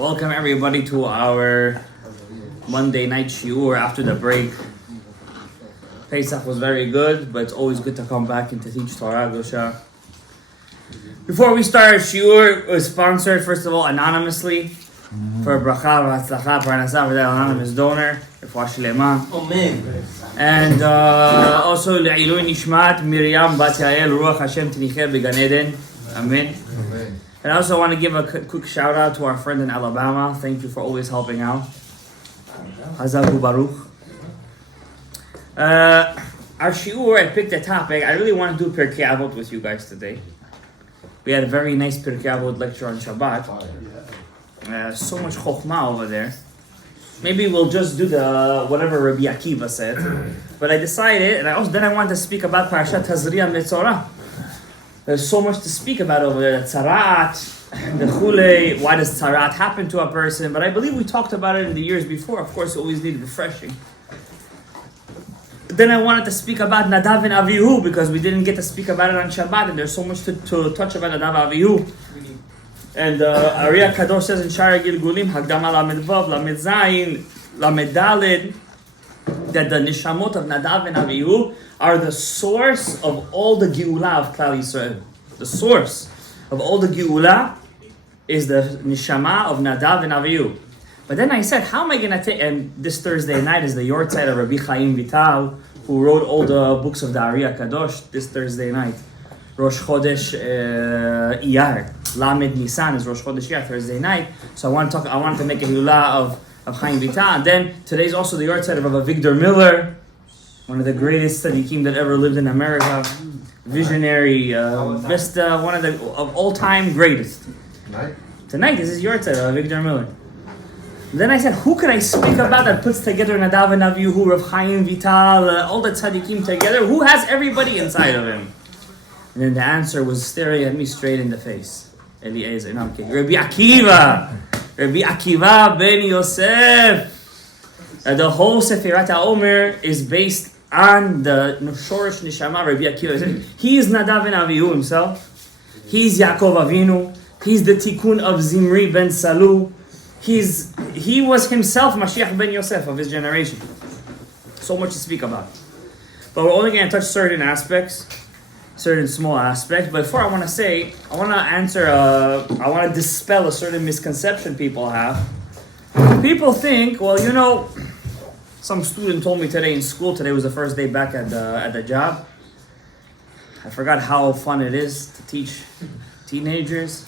Welcome everybody to our Monday night shiur after the break. Pesach was very good, but it's always good to come back and to teach Torah Gosha. Before we start, shiur was sponsored first of all anonymously for bracha v'hatzlacha parnasa for that anonymous donor. Amen. And also le'ilui nishmat Miriam bat Yael ruach Hashem tinicher began Eden. Amen. And I also want to give a quick shout out to our friend in Alabama. Thank you for always helping out. Hazaku Baruch. Our shiur, I picked a topic. I really want to do Pirkei Avot with you guys today. We had a very nice Pirkei Avot lecture on Shabbat. So much chokhmah over there. Maybe we'll just do the whatever Rabbi Akiva said. But I decided, and then I wanted to speak about Parashat Tazria Metzorah. There's so much to speak about over there. The tzarat, the chulei, why does tzarat happen to a person? But I believe we talked about it in the years before. Of course, it always needed refreshing. Then I wanted to speak about Nadav and Avihu because we didn't get to speak about it on Shabbat, and there's so much to touch about Nadav and Avihu. And Ariya Kadosh says in Shara Gilgulim, Hagdama Lamed Vav, Lamed Zayin, Lamed Daled, that the nishamot of Nadav and Avihu are the source of all the Geulah of Klal Yisrael. The source of all the Geulah is the nishama of Nadav and Avihu. But then I said, how am I going to take, and this Thursday night is the Yortzeit of Rabbi Chaim Vital, who wrote all the books of the Ariya Kadosh this Thursday night. Rosh Chodesh Iyar, Lamed Nisan is Rosh Chodesh Iyar, Thursday night. So I wanted to make a Geulah of Chaim Vital. And then today's also the Yortzeit of Rabbi Victor Miller, one of the greatest tzaddikim that ever lived in America, visionary, best, one of all-time greatest. Tonight, this is your tzaddik, Victor Miller. Then I said, who could I speak about that puts together Nadav and Avihu, Rav Chaim Vital, all the tzaddikim together? Who has everybody inside of him? And then the answer was staring at me straight in the face. Eliezer, no, I'm kidding. Rabbi Akiva! Rabbi Akiva ben Yosef! The whole Sefirat HaOmer is based on the Shorish Nishama Rabbi Akiva. He is Nadav and Avihu himself. He's Yaakov Avinu. He's the Tikkun of Zimri ben Salu. He was himself Mashiach ben Yosef of his generation. So much to speak about. But we're only going to touch certain aspects, certain small aspects. But before I want to dispel a certain misconception people have. People think, well, you know, some student told me today in school, today was the first day back at the job. I forgot how fun it is to teach teenagers.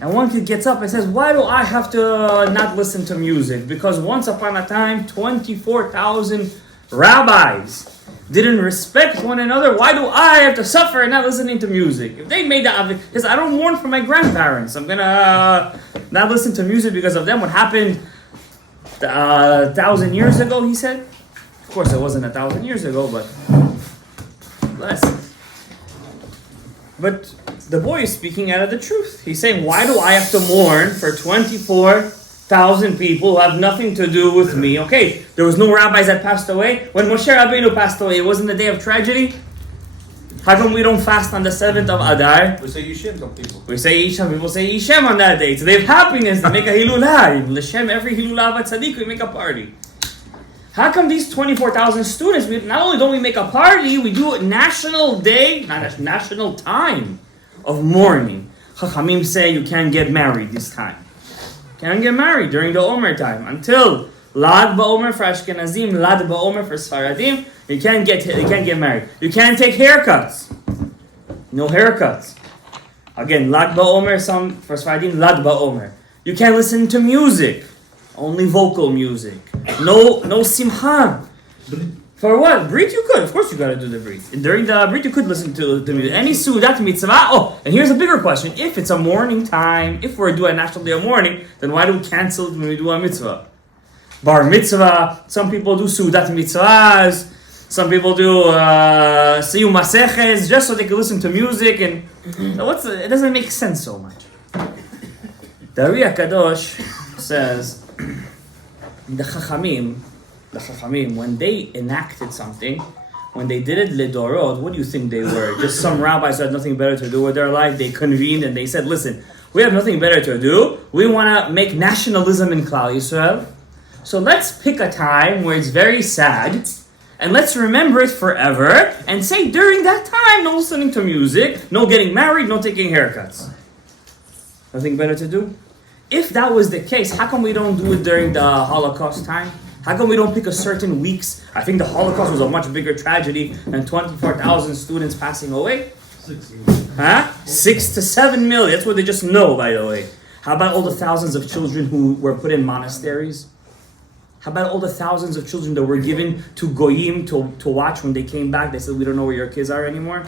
And one kid gets up and says, why do I have to not listen to music? Because once upon a time, 24,000 rabbis didn't respect one another. Why do I have to suffer and not listening to music? If they made that, because I don't mourn for my grandparents. I'm going to not listen to music because of them. What happened 1,000 years ago, he said. Of course, it wasn't 1,000 years ago, but less. But the boy is speaking out of the truth. He's saying, why do I have to mourn for 24,000 people who have nothing to do with me? Okay, there was no rabbis that passed away. When Moshe Rabbeinu passed away, it wasn't the day of tragedy. How come we don't fast on the 7th of Adar? We say Yishem, some people. We say Yishem, people say Yishem on that day. It's a day of happiness. They make a Hilulah. L'Shem, every Hilulah of a tzaddik, we make a party. How come these 24,000 students, not only don't we make a party, we do a national day, not a national time of mourning. Chachamim say you can't get married this time. Can't get married during the Omer time. Until Lad Ba'omer for Ashkenazim, Lad Ba'omer for Sfaradim, you can't get married. You can't take haircuts. No haircuts. Again, Lad Ba'omer, some for Sfaradim, Lad Ba'omer. You can't listen to music. Only vocal music. No simcha. For what? Brit you could. Of course you gotta do the Brit. During the Brit you could listen to the music. Any Sudat mitzvah. Oh, and here's a bigger question. If it's a mourning time, if we're doing a national day of mourning, then why do we cancel it when we do a mitzvah? Bar mitzvah. Some people do Sudat mitzvahs. Some people do Siyum Maseches just so they can listen to music. And it doesn't make sense so much. The Ariya Kadosh says, the Chachamim, when they enacted something, when they did it Ledorot, what do you think they were? Just some rabbis who had nothing better to do with their life. They convened and they said, listen, We have nothing better to do. We want to make nationalism in Klal Yisrael. So let's pick a time where it's very sad, and let's remember it forever, and say during that time, no listening to music, no getting married, no taking haircuts. Nothing better to do? If that was the case, how come we don't do it during the Holocaust time? How come we don't pick a certain weeks? I think the Holocaust was a much bigger tragedy than 24,000 students passing away. 6 to 7 million. That's what they just know, by the way. How about all the thousands of children who were put in monasteries? How about all the thousands of children that were given to Goyim to watch when they came back? They said, we don't know where your kids are anymore.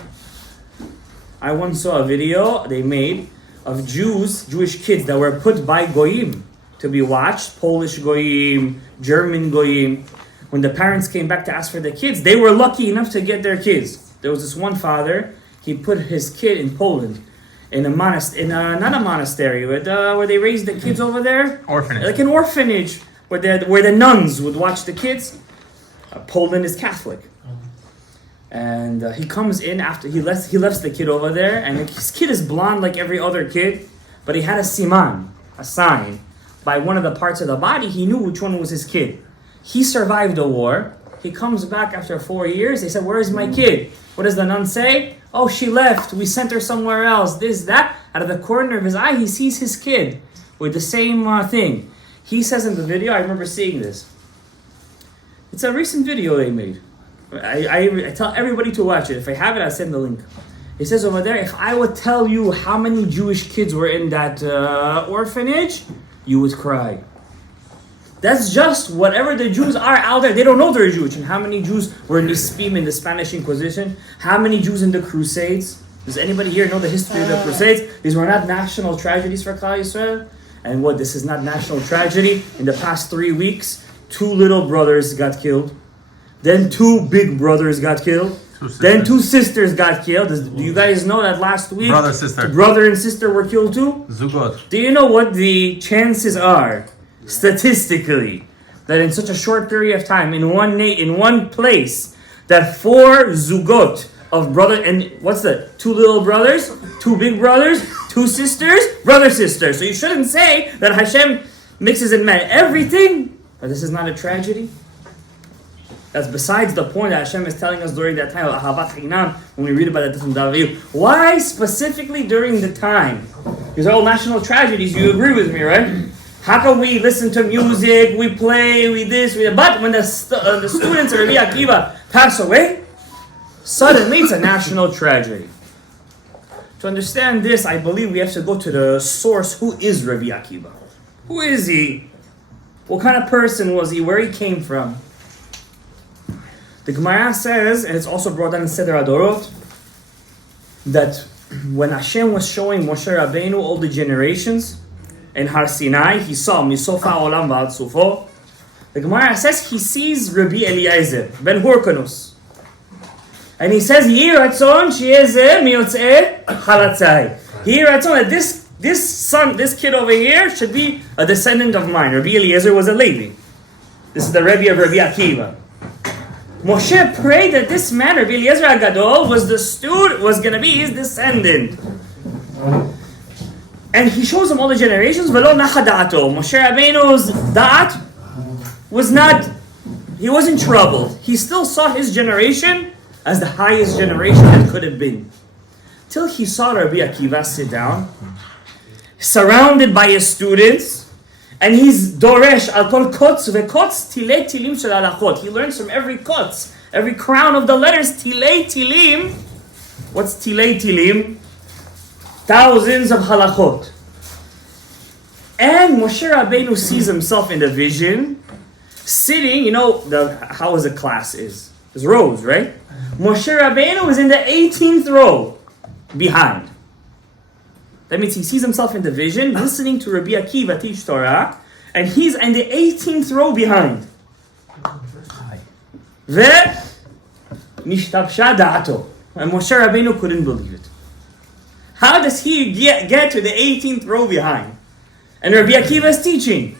I once saw a video they made of Jewish kids that were put by Goyim to be watched. Polish Goyim, German Goyim. When the parents came back to ask for the kids, they were lucky enough to get their kids. There was this one father, he put his kid in Poland, in a monastery, not a monastery, but where they raised the kids over there. Orphanage. Like an orphanage, where the nuns would watch the kids. Poland is Catholic. And he comes in after he left the kid over there, and his kid is blonde like every other kid, but he had a siman, a sign, by one of the parts of the body. He knew which one was his kid. He survived the war. He comes back after 4 years. They said, "Where is my kid?" What does the nun say? "Oh, she left. We sent her somewhere else." This, that. Out of the corner of his eye, he sees his kid with the same thing. He says in the video, I remember seeing this. It's a recent video they made. I tell everybody to watch it. If I have it, I'll send the link. He says over there, if I would tell you how many Jewish kids were in that orphanage, you would cry. That's just whatever the Jews are out there. They don't know they're Jewish. And how many Jews were in the Spanish Inquisition? How many Jews in the Crusades? Does anybody here know the history of the Crusades? These were not national tragedies for Klal Yisrael. And what, this is not national tragedy? In the past 3 weeks, 2 little brothers got killed. Then 2 big brothers got killed. Then 2 sisters got killed. Do you guys know that last week brother and sister were killed too? Zugot. Do you know what the chances are, statistically, that in such a short period of time, in one place, that 4 zugot of brother, and what's that? 2 little brothers, 2 big brothers, 2 sisters, brother, sister. So you shouldn't say that Hashem mixes and matches everything. But this is not a tragedy. That's besides the point that Hashem is telling us during that time, when we read about it. Why specifically during the time? These are all national tragedies. You agree with me, right? How can we listen to music, we play, we this, we that? But when the students of Rabbi Akiva pass away, suddenly it's a national tragedy. To understand this, I believe we have to go to the source. Who is Rabbi Akiva? Who is he? What kind of person was he? Where he came from? The Gemara says, and it's also brought down in Seder Adorot, that when Hashem was showing Moshe Rabbeinu all the generations in Har Sinai, he saw Misofa Olam V'ad Sufo. The Gemara says he sees Rabbi Eliezer ben Hurkanus, and he says, "Yehi Ratzon she'ezeh miyotzei chalatzai." Yehi Ratzon, that this son, this kid over here, should be a descendant of mine. Rabbi Eliezer was a Levi. This is the Rebbi of Rabbi Akiva. Moshe prayed that this man, Rabbi Eliezer HaGadol, was going to be his descendant. And he shows him all the generations. V'lo nacha da'ato. Moshe Rabbeinu's da'at was not, he wasn't troubled. He still saw his generation as the highest generation that could have been. Till he saw Rabbi Akiva sit down, surrounded by his students, and he's doresh al kol kotz ve'kotz tilei tilim shel halachot. He learns from every kotz, every crown of the letters, tilei tilim. What's tilei tilim? Thousands of halachot. And Moshe Rabbeinu sees himself in the vision, sitting, how a class is. There's rows, right? Moshe Rabbeinu is in the 18th row, behind. That means he sees himself in the vision, listening to Rabbi Akiva teach Torah, and he's in the 18th row behind. Nishtabsha da'ato. And Moshe Rabbeinu couldn't believe it. How does he get to the 18th row behind? And Rabbi Akiva is teaching.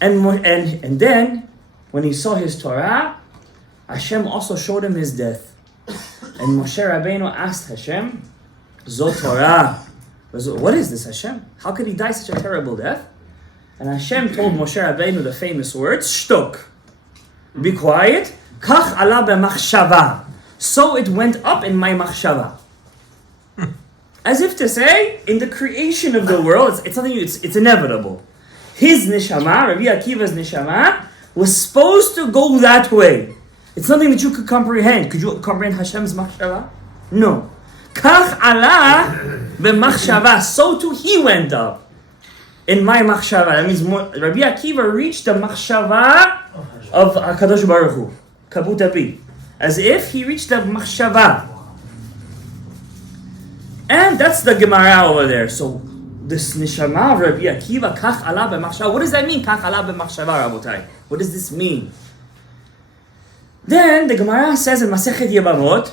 And then, when he saw his Torah, Hashem also showed him his death. And Moshe Rabbeinu asked Hashem, Zo Torah, What is this, Hashem? How could he die such a terrible death? And Hashem told Moshe Rabbeinu the famous words, Shtok. Be quiet. Kach ala b'machshava. So it went up in my machshava. As if to say, in the creation of the world, it's inevitable. His neshama, Rabbi Akiva's neshama, was supposed to go that way. It's something that you could comprehend. Could you comprehend Hashem's machshava? No. Kach ala b'machshava. So too he went up in my machshava. That means Rabbi Akiva reached the machshava of HaKadosh Baruch Hu. Kabutapi. As if he reached the machshava. And that's the Gemara over there. So this neshama of Rabbi Akiva, kach ala b'machshava. What does that mean? Kach ala b'machshava, Rabotai. What does this mean? Then the Gemara says in Masechet Yevamot,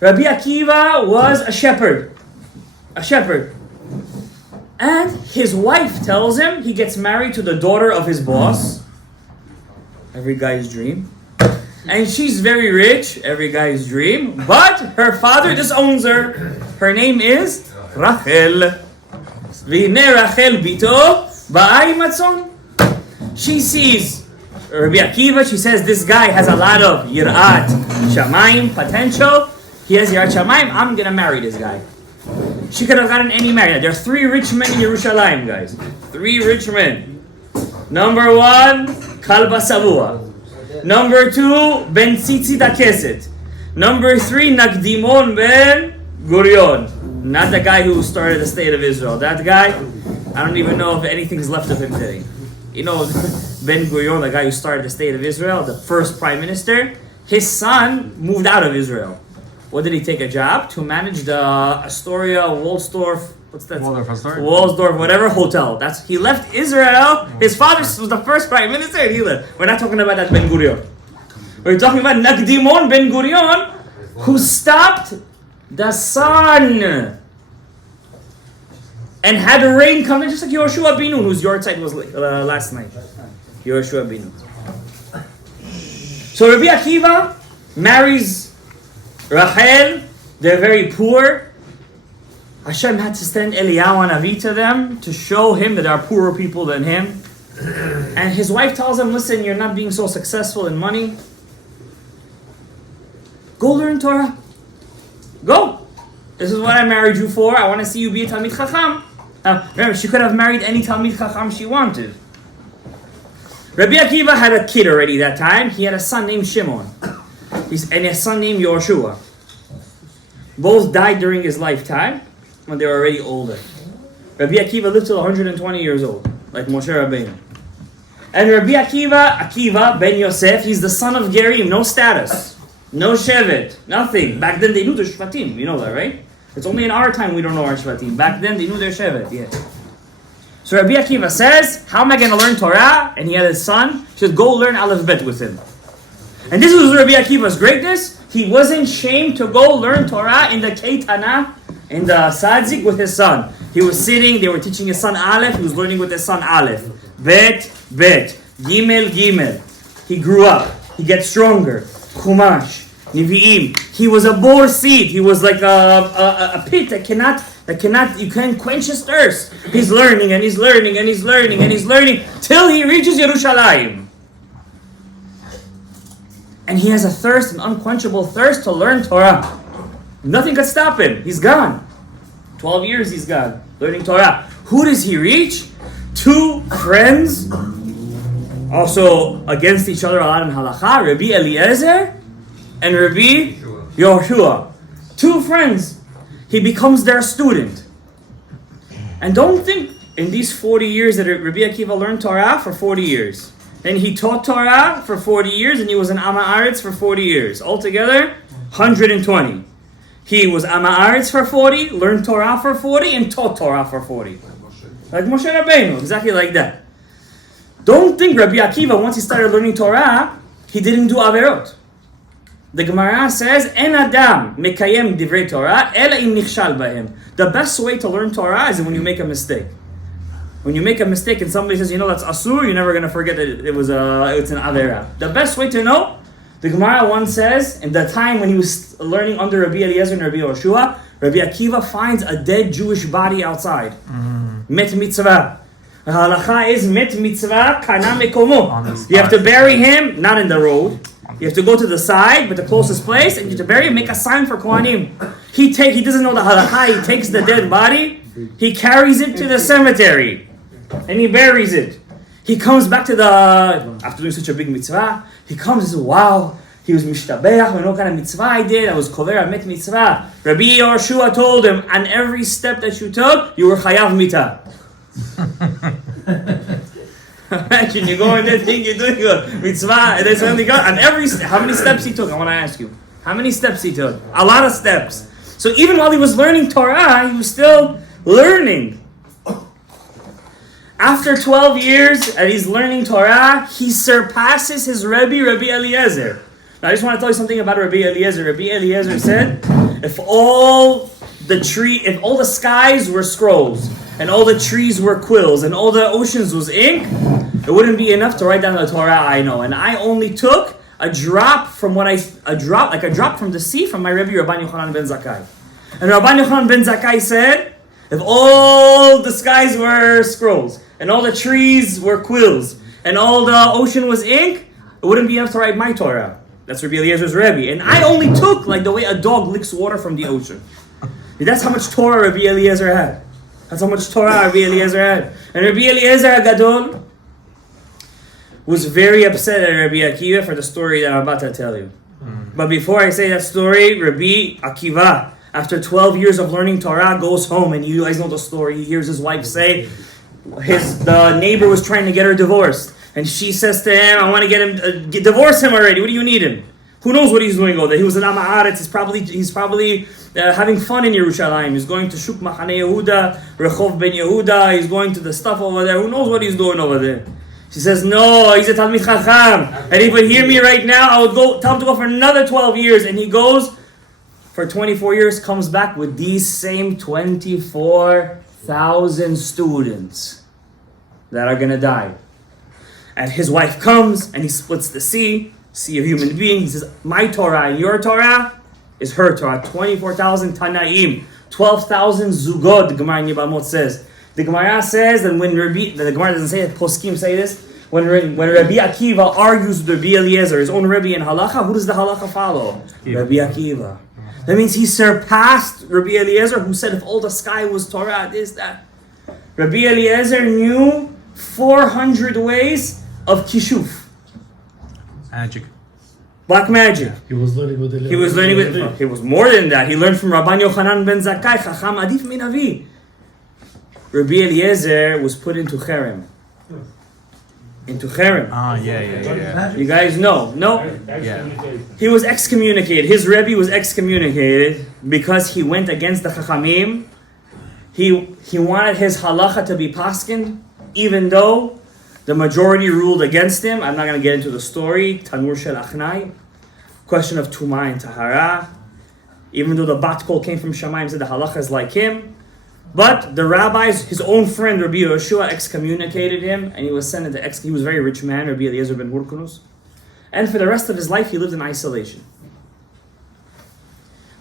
Rabbi Akiva was a shepherd. A shepherd. And his wife tells him he gets married to the daughter of his boss. Every guy's dream. And she's very rich, every guy's dream. But her father disowns her. Her name is Rachel. V'hinei Rachel bito ba'ai matzon. She sees Rabbi Akiva, she says this guy has a lot of yirat shamayim potential. He has yirat shamayim, I'm gonna marry this guy. She could have gotten any married. There are 3 rich men in Yerushalayim, guys. 3 rich men. Number 1, Kalba Savua. Number 2, Ben Tzitzit HaKeset. Number 3, Nagdimon Ben Gurion. Not the guy who started the state of Israel. That guy, I don't even know if anything's left of him today. You know, Ben Gurion, the guy who started the state of Israel, the first prime minister, his son moved out of Israel. What did he take a job? To manage the Astoria, Waldorf, what's that? Waldorf, whatever hotel. He left Israel. His father was the first prime minister and he left. We're not talking about that Ben Gurion. We're talking about Nagdimon Ben Gurion, who stopped the sun and had the rain come in, just like Yoshua Binu, whose yahrzeit was last night. Yoshua Binu. So Rabbi Akiva marries Rachel. They're very poor. Hashem had to send Eliyahu Navi to them to show him that there are poorer people than him. And his wife tells him, listen, you're not being so successful in money. Go learn Torah. Go. This is what I married you for. I want to see you be a Talmid Chacham. Remember, she could have married any Talmid Chacham she wanted. Rabbi Akiva had a kid already that time. He had a son named Shimon. And a son named Yoshua. Both died during his lifetime when they were already older. Rabbi Akiva lived till 120 years old, like Moshe Rabbeinu. And Rabbi Akiva ben Yosef, he's the son of Gerim, no status, no shevet, nothing. Back then they knew their shvatim, you know that, right? It's only in our time we don't know our shvatim. Back then they knew their shevet, yeah. So Rabbi Akiva says, how am I going to learn Torah? And he had his son. He said, go learn Aleph Bet with him. And this was Rabbi Akiva's greatness. He wasn't ashamed to go learn Torah in the Keitana, in the Sadzik with his son. He was sitting, they were teaching his son Aleph, he was learning with his son Aleph. Bet, Bet, Gimel, Gimel. He grew up, he gets stronger. Chumash, Nevi'im. He was a bore seed, he was like a pit that you can't quench his thirst. He's learning and he's learning and he's learning and he's learning till he reaches Yerushalayim. And he has a thirst, an unquenchable thirst to learn Torah. Nothing could stop him. He's gone. 12 years he's gone, learning Torah. Who does he reach? 2 friends, also against each other a lot in halacha, Rabbi Eliezer and Rabbi Yoshua. 2 friends. He becomes their student. And don't think in these 40 years that Rabbi Akiva learned Torah for 40 years. Then he taught Torah for 40 years and he was an Am Haaretz for 40 years. Altogether, 120. He was Am Haaretz for 40, learned Torah for 40, and taught Torah for 40. Like Moshe Rabbeinu, exactly like that. Don't think Rabbi Akiva, once he started learning Torah, he didn't do Averot. The Gemara says, En Adam mekayem divrei Torah, ela im nichshal bahem. The best way to learn Torah is when you make a mistake. When you make a mistake and somebody says, that's Asur, you're never going to forget that it's an Avera. The best way to know, the Gemara once says, in the time when he was learning under Rabbi Eliezer and Rabbi Yoshua, Rabbi Akiva finds a dead Jewish body outside. Met mitzvah. The halacha is met mitzvah kana mekomo. You have to bury him, not in the road. You have to go to the side, but the closest place, and you have to bury him, make a sign for Kohanim. He doesn't know the halacha, he takes the dead body, he carries it to the cemetery, and he buries it. He comes back to after doing such a big mitzvah, he comes and says, wow, he was mishtabeach, we know what kind of mitzvah I did, I was kover, met mitzvah. Rabbi Yehoshua told him, on every step that you took, you were chayav mita. Imagine you go in there thinking you're doing a mitzvah, and then suddenly God, and how many steps he took? I want to ask you. How many steps he took? A lot of steps. So even while he was learning Torah, he was still learning. After 12 years and he's learning Torah, he surpasses his Rebbi, Rabbi Eliezer. Now I just want to tell you something about Rabbi Eliezer. Rabbi Eliezer said, if all the skies were scrolls, and all the trees were quills, and all the oceans was ink, it wouldn't be enough to write down the Torah I know. And I only took a drop from a drop from the sea from my Rebbe, Rabbi Yochanan ben Zakkai. And Rabbi Yochanan ben Zakkai said, if all the skies were scrolls, and all the trees were quills, and all the ocean was ink, it wouldn't be enough to write my Torah. That's Rabbi Eliezer's Rebbe. And I only took like the way a dog licks water from the ocean. That's how much Torah Rabbi Eliezer had. That's how much Torah Rabbi Eliezer had. And Rabbi Eliezer Gadol was very upset at Rabbi Akiva for the story that I'm about to tell you. But before I say that story, Rabbi Akiva, after 12 years of learning Torah, goes home, and you guys know the story. He hears his wife say, the neighbor was trying to get her divorced. And she says to him, I want to get him, divorce him already. What do you need him? Who knows what he's doing over there? He was an Am Haaretz. He's probably having fun in Yerushalayim. He's going to Shuk Machane Yehuda, Rechov Ben Yehuda. He's going to the stuff over there. Who knows what he's doing over there? She says, no, he's a Talmid Chacham. And he would hear me right now, I would tell him to go for another 12 years. And he goes for 24 years, comes back with these same 24,000 students that are going to die. And his wife comes and he splits the sea of human being. He says, my Torah and your Torah is her Torah. 24,000 Tanaim, 12,000 Zugod, the Gemara in Yibamot says. The Gemara says that the Gemara doesn't say it, Poskim say this, when Rabbi Akiva argues with Rabbi Eliezer, his own Rebbe in Halacha, who does the Halacha follow? Rabbi Akiva. That means he surpassed Rabbi Eliezer, who said if all the sky was Torah, this, that. Rabbi Eliezer knew 400 ways of Kishuf. Magic. Black magic. He was learning with He was more than that. He learned from Rabban Yochanan ben Zakkai, Chacham Adif min Avi. Rabbi Eliezer was put into Cherem. Yeah. You guys know? No? Yeah. He was excommunicated. His Rebbe was excommunicated because he went against the Chachamim. He wanted his halacha to be paskin, even though the majority ruled against him. I'm not going to get into the story. Tanur shel Achnai. Question of Tumah and Tahara. Even though the Bat Kol came from Shamayim, said the halacha is like him. But the rabbis, his own friend Rabbi Yehoshua, excommunicated him, and he was sent into he was a very rich man, Rabbi Eliezer ben Hurkunus. And for the rest of his life, he lived in isolation.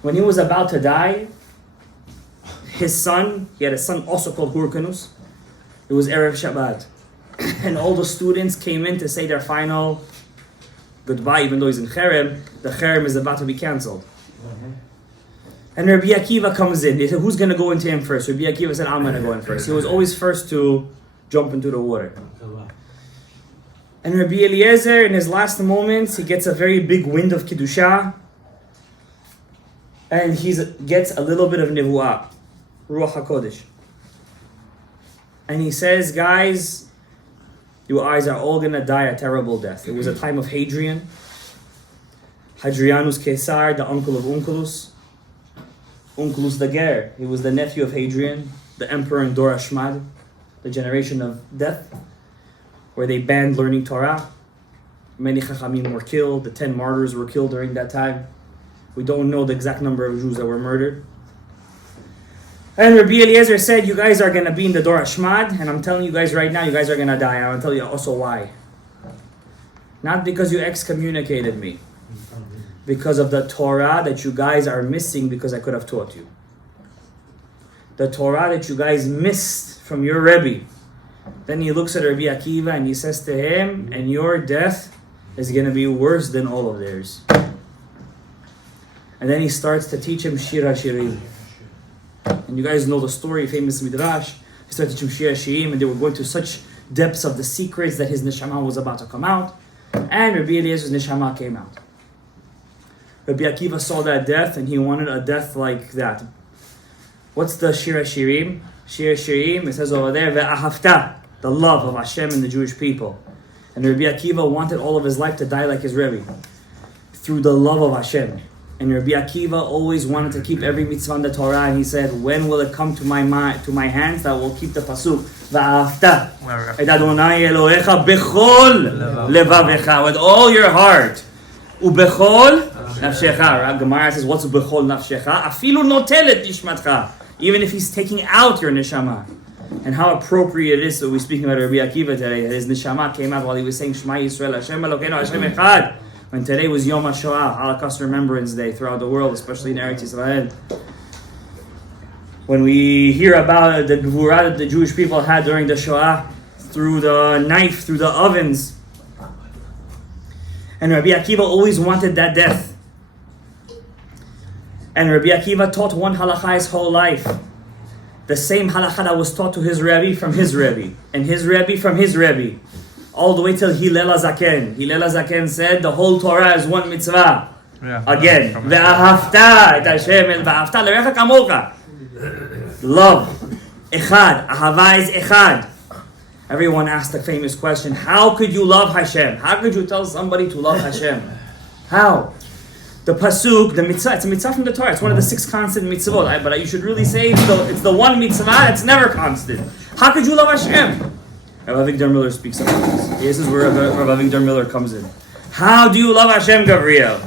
When he was about to die, he had a son also called Hurkunus. It was Erev Shabbat. And all the students came in to say their final goodbye, even though he's in Cherem. The Cherem is about to be cancelled. And Rabbi Akiva comes in. They said, who's going to go into him first? Rabbi Akiva said, I'm going to go in first. He was always first to jump into the water. And Rabbi Eliezer, in his last moments, he gets a very big wind of Kiddusha. And he gets a little bit of Nevuah, Ruach HaKodesh. And he says, guys, you guys are all going to die a terrible death. It was a time of Hadrian. Hadrianus Caesar, the uncle of Onkelos. Onkelos the Ger, he was the nephew of Hadrian, the emperor in Dor Hashmad, the generation of death, where they banned learning Torah. Many Chachamim were killed, the 10 martyrs were killed during that time. We don't know the exact number of Jews that were murdered. And Rabbi Eliezer said, you guys are going to be in the Dor Hashmad, and I'm telling you guys right now, you guys are going to die. And I'm going to tell you also why. Not because you excommunicated me. Because of the Torah that you guys are missing because I could have taught you. the Torah that you guys missed from your Rebbi. Then he looks at Rabbi Akiva and he says to him, and your death is going to be worse than all of theirs. And then he starts to teach him Shir HaShirim. And you guys know the story, famous Midrash. He started to teach him Shir HaShirim, and they were going to such depths of the secrets that his neshama was about to come out. And Rabbi Eliezer's neshama came out. Rabbi Akiva saw that death, and he wanted a death like that. What's the Shir HaShirim? Shir HaShirim, it says over there, Ve'ahavta, the love of Hashem and the Jewish people. And Rabbi Akiva wanted all of his life to die like his Rebbe, through the love of Hashem. And Rabbi Akiva always wanted to keep every mitzvah in the Torah, and he said, when will it come to my hands that will keep the pasuk? Va'ahavta et Adonai Elohecha bechol levavecha, with all your heart. Ubechol nafshecha. Gemara says, what's ubechol nafshecha? Afilu notelet nishmatcha. Even if he's taking out your neshama. And how appropriate it is that we're speaking about Rabbi Akiva today, that his neshama came out while he was saying Shema Yisrael, Hashem Elokeinu, Hashem Echad. When today was Yom HaShoah, Holocaust Remembrance Day throughout the world, especially in Eretz Yisrael. When we hear about the Gvurah that the Jewish people had during the Shoah, through the knife, through the ovens. And Rabbi Akiva always wanted that death. And Rabbi Akiva taught one halakha his whole life. The same halakha that was taught to his Rebbi from his Rebbi. And his Rebbi from his Rebbi. All the way till Hillel HaZaken. Hillel HaZaken said the whole Torah is one mitzvah. Yeah. Again. Ve'ahavta et Hashem el ve'ahavta l'recha kamocha. Love. Echad. Ahava is echad. Everyone asked the famous question, how could you love Hashem? How could you tell somebody to love Hashem? How? The pasuk, the mitzvah, it's a mitzvah from the Torah. It's one of the 6 constant mitzvot. But you should really say it's the one mitzvah that's never constant. How could you love Hashem? Rabbi Victor Miller speaks about this. This is where Rabbi Victor Miller comes in. How do you love Hashem, Gabriel?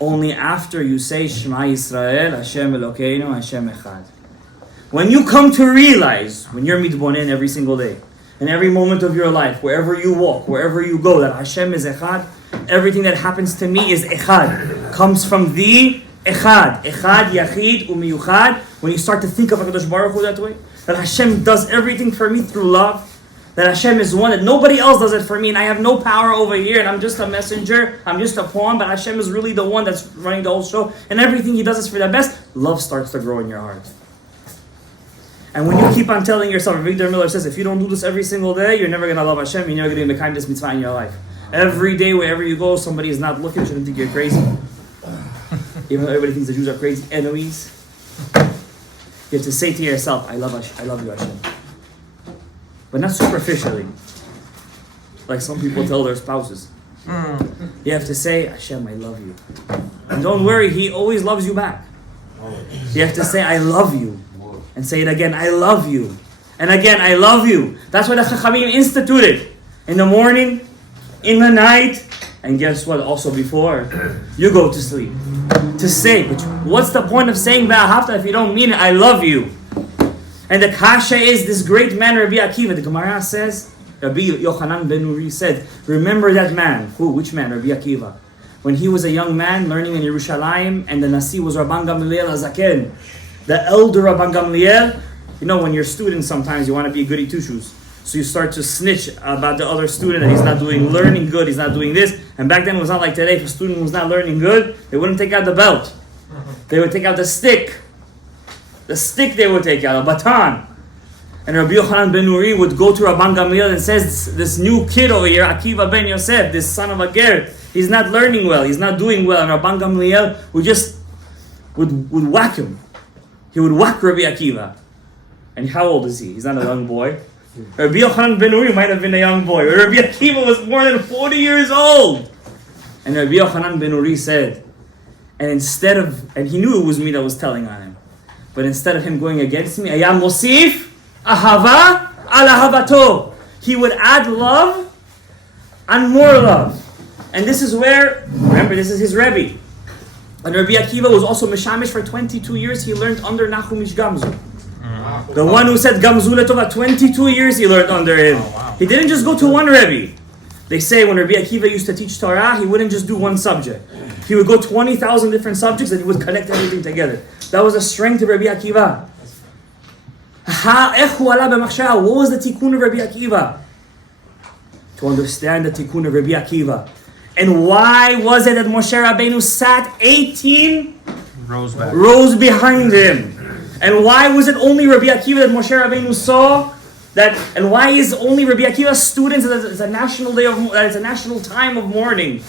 Only after you say Shema Yisrael, Hashem Elokeinu, Hashem Echad. When you come to realize, when you're mitbonen every single day, in every moment of your life, wherever you walk, wherever you go, that Hashem is Echad, everything that happens to me is Echad. Comes from the Echad. Echad, Yachid, Umiyuchad. When you start to think of HaKadosh Baruch Hu that way, that Hashem does everything for me through love, that Hashem is one, that nobody else does it for me, and I have no power over here, and I'm just a messenger, I'm just a pawn, but Hashem is really the one that's running the whole show, and everything He does is for the best, love starts to grow in your heart. And when you keep on telling yourself, Victor Miller says, if you don't do this every single day, you're never going to love Hashem, you're never going to be the kindest mitzvah in your life. Every day, wherever you go, somebody is not looking, shouldn't think you're crazy. Even though everybody thinks the Jews are crazy enemies. You have to say to yourself, I love you, Hashem. But not superficially. Like some people tell their spouses. You have to say, Hashem, I love you. And don't worry, He always loves you back. You have to say, I love you. And say it again, I love you. And again, I love you. That's what the Chachamim instituted. In the morning, in the night, and guess what? Also before you go to sleep. To say, but what's the point of saying Ve'ahavta if you don't mean it? I love you. And the kasha is this great man, Rabbi Akiva. The Gemara says, Rabbi Yochanan ben Nuri said, remember that man. Who? Which man? Rabbi Akiva. When he was a young man learning in Yerushalayim, and the Nasi was Rabban Gamliel HaZaken. The elder Rabban Gamliel. You know, when you're students, sometimes you want to be goody two-shoes. So you start to snitch about the other student that he's not learning good, he's not doing this. And back then it was not like today. If a student was not learning good, they wouldn't take out the belt. They would take out the stick. The stick they would take out, a baton. And Rabbi Yochanan ben Nuri would go to Rabban Gamliel and says, this new kid over here, Akiva ben Yosef, this son of a ger, he's not learning well, he's not doing well. And Rabban Gamliel would whack him. He would whack Rabbi Akiva. And how old is he? He's not a young boy. Rabbi Yochanan ben Nuri might have been a young boy. Rabbi Akiva was more than 40 years old. And Rabbi Yochanan ben Nuri said, and he knew it was me that was telling on him. But instead of him going against me, Ayam Mosif, Ahava, al Ahavato. He would add love and more love. And this is where, remember, this is his Rebbi. And Rabbi Akiva was also Meshamish for 22 years. He learned under Nachumish Gamzu. The one who said Gamzu Letova, 22 years he learned under him. Oh, wow. He didn't just go to one Rebbe. They say when Rabbi Akiva used to teach Torah, he wouldn't just do one subject. He would go 20,000 different subjects and he would connect everything together. That was the strength of Rabbi Akiva. What was the tikkun of Rabbi Akiva? To understand the tikkun of Rabbi Akiva. And why was it that Moshe Rabbeinu sat 18 rows behind him? And why was it only Rabbi Akiva that Moshe Rabbeinu saw? And why is only Rabbi Akiva's students that it's a national day it's a national time of mourning?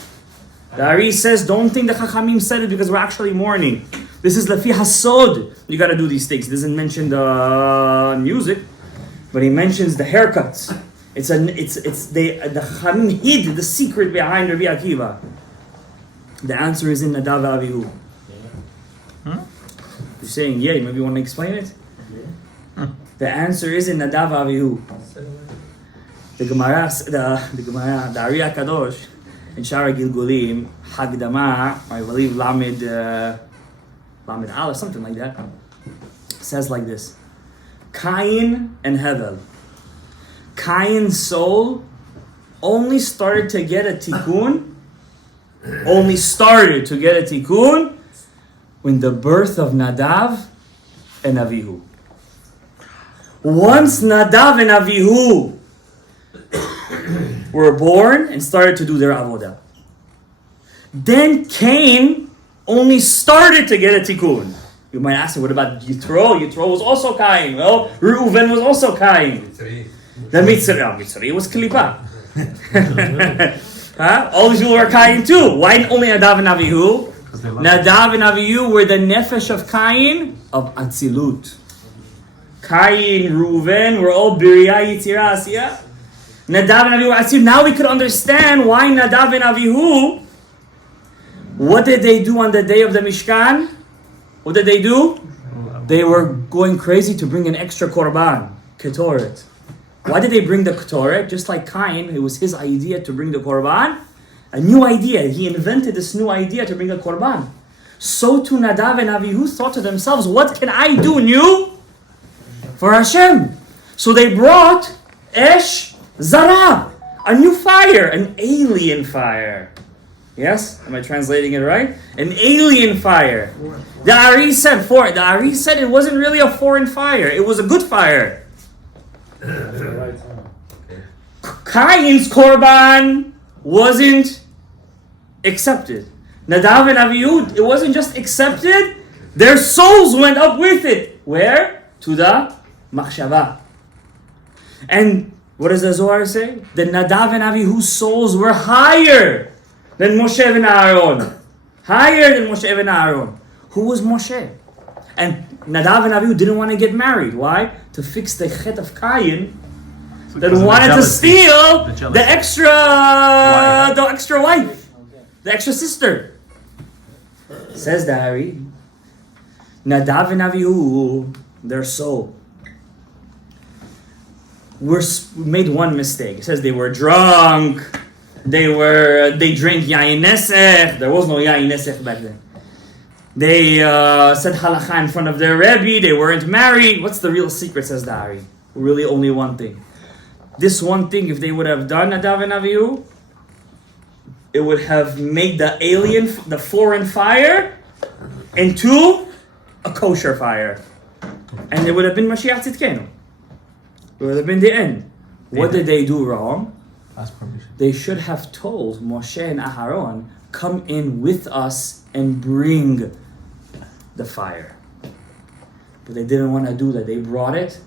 The Ari says, don't think the Chachamim said it because we're actually mourning. This is Lafi Hasod. You got to do these things. He doesn't mention the music, but he mentions the haircuts. The Chachamim hid the secret behind Rabbi Akiva. The answer is in Nadav Avihu. You're saying, yeah, maybe you want to explain it? The answer is in Nadav Avihu. The Gemara, the Ari Kadosh, in Shara Gilgulim, Hagdama, I believe Lamed Al or something like that, says like this: Cain and Hevel. Cain's soul only started to get a tikkun. When the birth of Nadav and Avihu. Once Nadav and Avihu were born and started to do their avodah, then Cain only started to get a tikkun. You might ask me, what about Yitro? Yitro was also Cain. Well, Reuven was also Cain. The Mitzri was Klippa. All these people were Cain too. Why only Nadav and Avihu? Nadav and Avihu were the nefesh of Cain of Atzilut. Cain, Reuven were all Biriyah, Yitzira, Asiyah. Nadav and Avihu were Atzilut. Now we could understand why Nadav and Avihu, what did they do on the day of the Mishkan? What did they do? They were going crazy to bring an extra korban, ketoret. Why did they bring the ketoret? Just like Cain, it was his idea to bring the korban. A new idea. He invented this new idea to bring a korban. So too Nadav and Avihu thought to themselves, what can I do new for Hashem? So they brought Esh Zara, a new fire, an alien fire. Yes? Am I translating it right? An alien fire. The Ari said it wasn't really a foreign fire. It was a good fire. Cain's korban wasn't accepted. Nadav and Avihu, it wasn't just accepted, their souls went up with it. Where? To the Machshava. And what does the Zohar say? The Nadav and Avihu's souls were higher than Moshe and Aaron. Higher than Moshe and Aaron. Who was Moshe? And Nadav and Avihu didn't want to get married. Why? To fix the chet of Cain that wanted to steal the extra wife, the extra sister. Says the Hari, Nadav and Avihu, their soul, made one mistake. It says they were drunk. They drank yayin nesech. There was no yayin nesech back then. They said halakha in front of their Rebbi. They weren't married. What's the real secret, says the Ari? Really only one thing. This one thing, if they would have done Nadav and Avihu, it would have made the foreign fire into a kosher fire. And it would have been Mashiach Tzidkenu. It would have been the end. What did they do wrong? They should have told Moshe and Aharon, come in with us and bring the fire. But they didn't want to do that. They brought it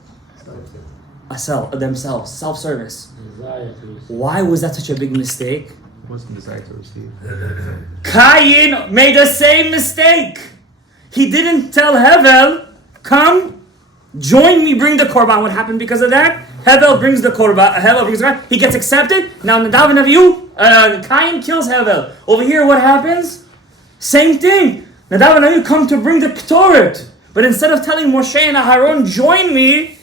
themselves, self-service. Why was that such a big mistake? It wasn't desired to receive. Cain made the same mistake. He didn't tell Hevel, come, join me, bring the korban. What happened because of that? Hevel brings the korban. He gets accepted. Now Nadav and Avihu, Cain kills Hevel. Over here, what happens? Same thing. Nadav and Avihu come to bring the Ketoret. But instead of telling Moshe and Aharon, join me,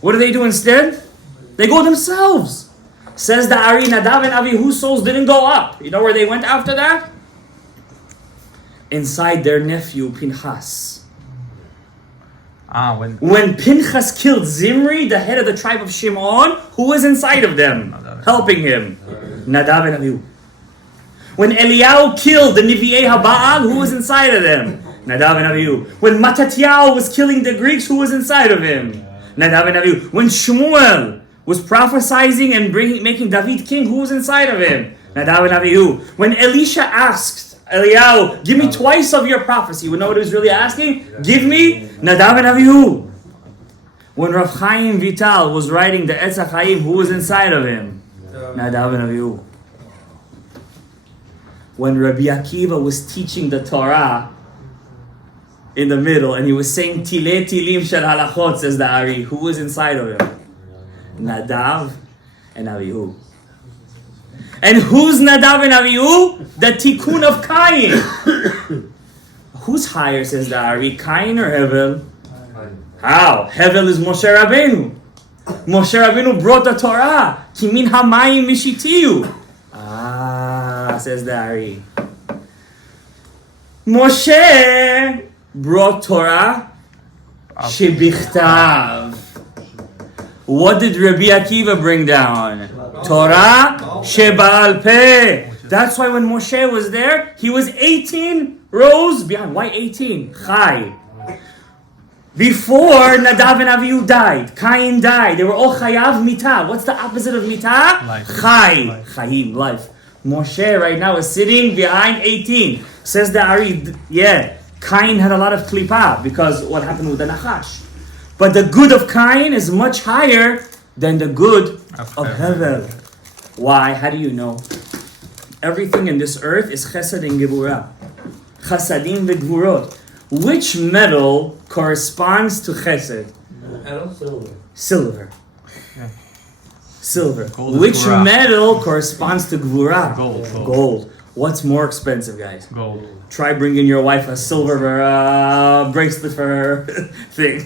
what do they do instead? They go themselves. Says the Ari, Nadav and Avihu's souls didn't go up. You know where they went after that? Inside their nephew, Pinchas. When Pinchas killed Zimri, the head of the tribe of Shimon, who was inside of them, helping him? Nadav and Avihu. When Eliyahu killed the Nivi'ei HaBa'al, who was inside of them? Nadav and Avihu. When Mattatyahu was killing the Greeks, who was inside of him? Nadav and Avihu. When Shmuel was prophesying and making David king, who was inside of him? Nadav and Avihu. When Elisha asked Eliyahu, give me twice of your prophecy, you know what he was really asking? Give me Nadav and Avihu. When Rav Chaim Vital was writing the Etz HaChaim, who was inside of him? Nadav and Avihu. When Rabbi Akiva was teaching the Torah in the middle, and he was saying Tilei Tilim Shel Halachot, says the Ari, who was inside of him? Nadav and Avihu. And who's Nadav and Avihu? The Tikkun of Cain. Who's higher, says the Ari, Cain or Hevel? How? Hevel is Moshe Rabbeinu. Moshe Rabbeinu brought the Torah. Ki min hamayim mishitiyu. Says the Ari. Moshe brought Torah shebichtav. What did Rabbi Akiva bring down? Torah sheba'al peh. That's why when Moshe was there, he was 18 rows behind. Why 18? Chai. Before Nadav and Avihu died, Cain died. They were all chayav mitah. What's the opposite of mitah? Life. Chai. Chayim, life. Moshe right now is sitting behind 18. Says the Ari, yeah, Cain had a lot of klipa because what happened with the Nachash. But the good of Cain is much higher than the good of Hevel. Why? How do you know? Everything in this earth is chesed and gevurah. Chasadim v'gvurot. Which metal corresponds to chesed? Silver. Yeah. Silver. Gold. Which metal corresponds to gvura? Gold. What's more expensive, guys? Gold. Try bringing your wife a silver bracelet for her thing.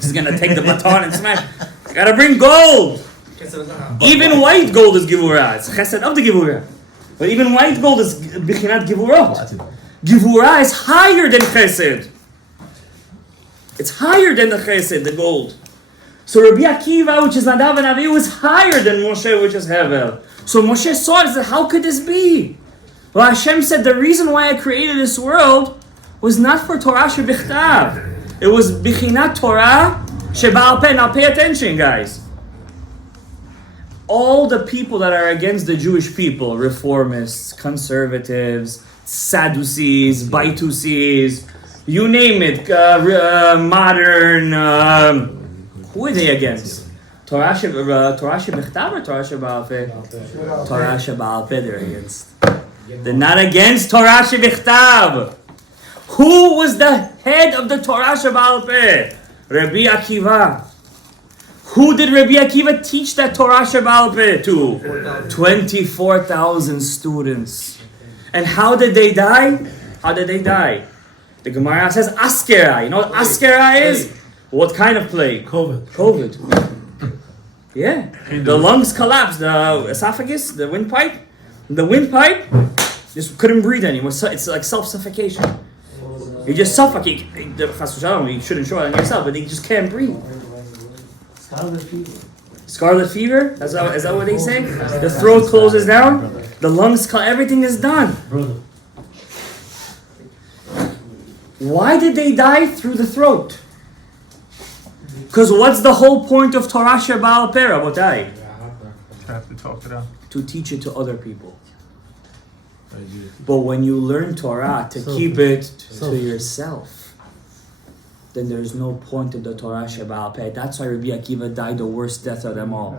She's gonna take the baton and smash. You gotta bring gold. Even white gold is gevura. It's chesed of the gevura. But even white gold is bichinat gevurot. Gevura is higher than chesed. It's higher than the chesed, the gold. So Rabbi Akiva, which is Nadav and Avihu, is higher than Moshe, which is Hevel. So Moshe saw it and said, how could this be? Well, Hashem said, the reason why I created this world was not for Torah shebichtav. It was bichinat Torah sheba'al peh. Now pay attention, guys. All the people that are against the Jewish people, reformists, conservatives, Sadducees, Baitusis, you name it, modern, who are they against? Torah shebichtav or Torah sheba'al peh? Torah sheba'al peh they're against. They're not against Torah shebichtav. Who was the head of the Torah sheba'al peh? Rabbi Akiva. Who did Rabbi Akiva teach that Torah sheba'al peh to? 24,000 students. And how did they die? The Gemara says Askera. You know what Askera is? What kind of plague? COVID. Yeah. The lungs collapsed. The esophagus, the windpipe. The windpipe just couldn't breathe anymore. It's like self-suffocation. You just suffocate. You shouldn't show it on yourself, but they just can't breathe. Scarlet fever? Is that what they say? The throat closes down. The lungs, everything is done. Why did they die through the throat? Because what's the whole point of Torah sheba'al peh, Rabotai? Have to talk it out. To teach it to other people. But when you learn Torah to keep it to yourself, then there's no point in the Torah sheba'al peh. That's why Rabbi Akiva died the worst death of them all.